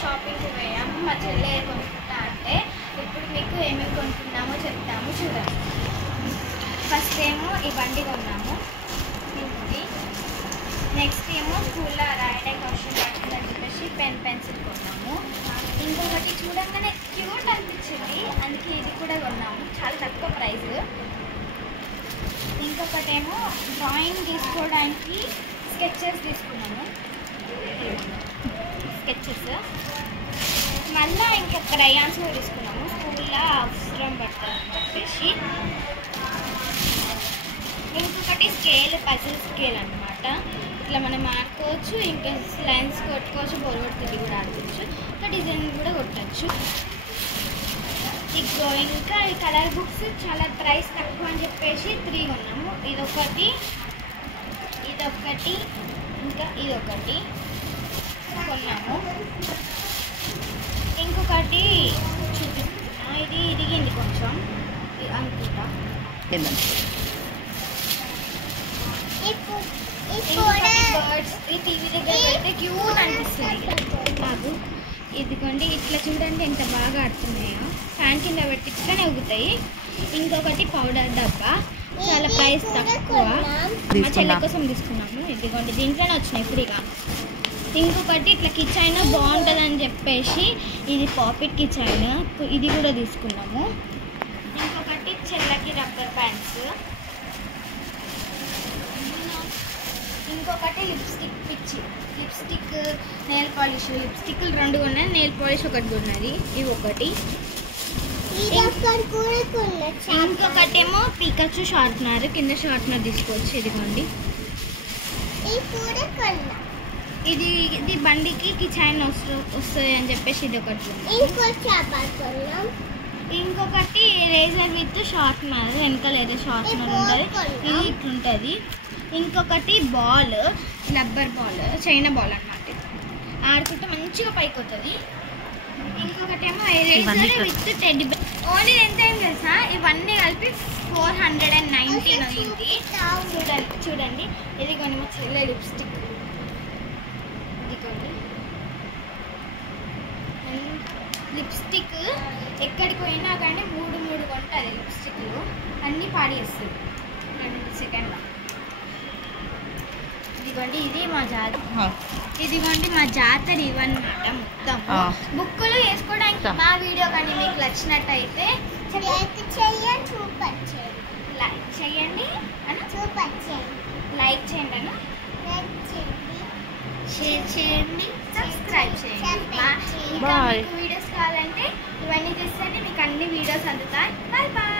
షాపింగ్కి పోయాము. మా చెల్లె కొనుక్కుంటా అంటే ఇప్పుడు మీకు ఏమేమి కొనుక్కున్నామో చెప్తాము చూడండి. ఫస్ట్ ఏమో ఈ బండి కొన్నాము ఇది. నెక్స్ట్ ఏమో స్కూల్లో రాయడానికి అవసరం పడుతుందని చెప్పేసి పెన్సిల్ కొన్నాము. ఇంకొకటి చూడంగానే క్యూట్ అనిపించింది, అందుకే ఇది కూడా కొన్నాము, చాలా తక్కువ ప్రైస్. ఇంకొకటి ఏమో డ్రాయింగ్ తీసుకోవడానికి స్కెచెస్ తీసుకున్నాము, స్కెచెస్. మళ్ళీ ఇంకా క్రయాన్స్ కూడా తీసుకున్నాము, స్కూల్లో అవసరం పడుతుందని చెప్పేసి. ఇంకొకటి స్కేల్, పజిల్ స్కేల్ అన్నమాట. ఇట్లా మనం ఆడుకోవచ్చు, ఇంకా లైన్స్ కొట్టుకోవచ్చు, బొరగొట్టుది కూడా ఆడుకోవచ్చు, ఇంకా డిజైన్ కూడా కొట్టచ్చు. ఇంకా ఈ కలర్ బుక్స్ చాలా ప్రైస్ తక్కువ అని చెప్పేసి 3 కొన్నాము. ఇదొకటి, ఇంకా ఇదొకటి కొన్నాము. ఇంకొకటి చూపిస్తున్నా, ఇది ఇరిగింది కొంచెం అనుకుంటా. బర్డ్స్ ఈ టీవీ దగ్గర పెడితే క్యూట్ అనిపిస్తుంది బాబు. ఇదిగోండి, ఇట్లా చూడండి ఎంత బాగా ఆడుతున్నాయో. ఫ్యాన్ కింద పెట్టి ఇట్లానే ఊగుతాయి. ఇంకొకటి పౌడర్ డబ్బా, చాలా ప్రైస్ తక్కువ, మా చెల్లె కోసం తీసుకున్నాము. ఇదిగోండి, దీంట్లోనే వచ్చినాయి ఫ్రీగా. ఇంకొకటి ఇట్లా కిచెన్ బాగుంటుంది అని చెప్పేసి ఇది పాకెట్ కిచెన్, ఇది కూడా తీసుకున్నాము. ఇంకొకటి చెల్లెకి రబ్బర్ బ్యాండ్స్. ఇంకొకటి లిప్స్టిక్ పిచ్చి, లిప్స్టిక్, నెయిల్ పాలిష్. లిప్స్టిక్లు 2 ఉన్నాయి, నెయిల్ పాలిష్ ఒకటి ఉన్నది, ఇవి ఒకటి. ఇంకొకటి ఏమో పికాచు షార్ప్నర్, కింద షార్ప్నర్ తీసుకోవచ్చు. ఇదిగోండి, ఇది బండికి కిచెన్ వస్తుంది అని చెప్పేసి ఇది ఒకటి. ఇంకొకటి రేజర్ విత్ షార్ప్నర్, వెనకాల ఏదో షార్ప్నర్ ఉంటుంది, ఇది ఇట్లుంటుంది. ఇంకొకటి ball, rubber ball, China ball అన్నమాట, ఆడుకుంటే మంచిగా పైకి వస్తుంది. ఇంకొకటి ఏమో eraser with teddy bear. Only ఎంత ఏం తెలుసా, ఇవన్నీ కలిపి 419 అయింది. చూడండి ఇదిగోండి మా చెల్లె లిప్స్టిక్, ఇదిగోండి లిప్స్టిక్. ఎక్కడికి పోయినా కానీ 3 కొంటుంది లిప్స్టిక్లు, అన్నీ పాడేస్తుంది 2 సెకండ్లో. ఇదిగోండి, ఇది మా జాతర. ఇదిగోండి మా జాతర ఇవన్నమాట మొత్తం. బుక్కులు వేసుకోవడానికి మా వీడియో కానీ మీకు నచ్చినట్టయితే లైక్ చేయండి, లైక్ చేయండి, షేర్ చేయండి, సబ్స్క్రైబ్ చేయండి. ఇంకా మీకు వీడియోస్ కావాలంటే ఇవన్నీ చేస్తే మీకు అన్ని వీడియోస్ అందుతాయి. Bye bye.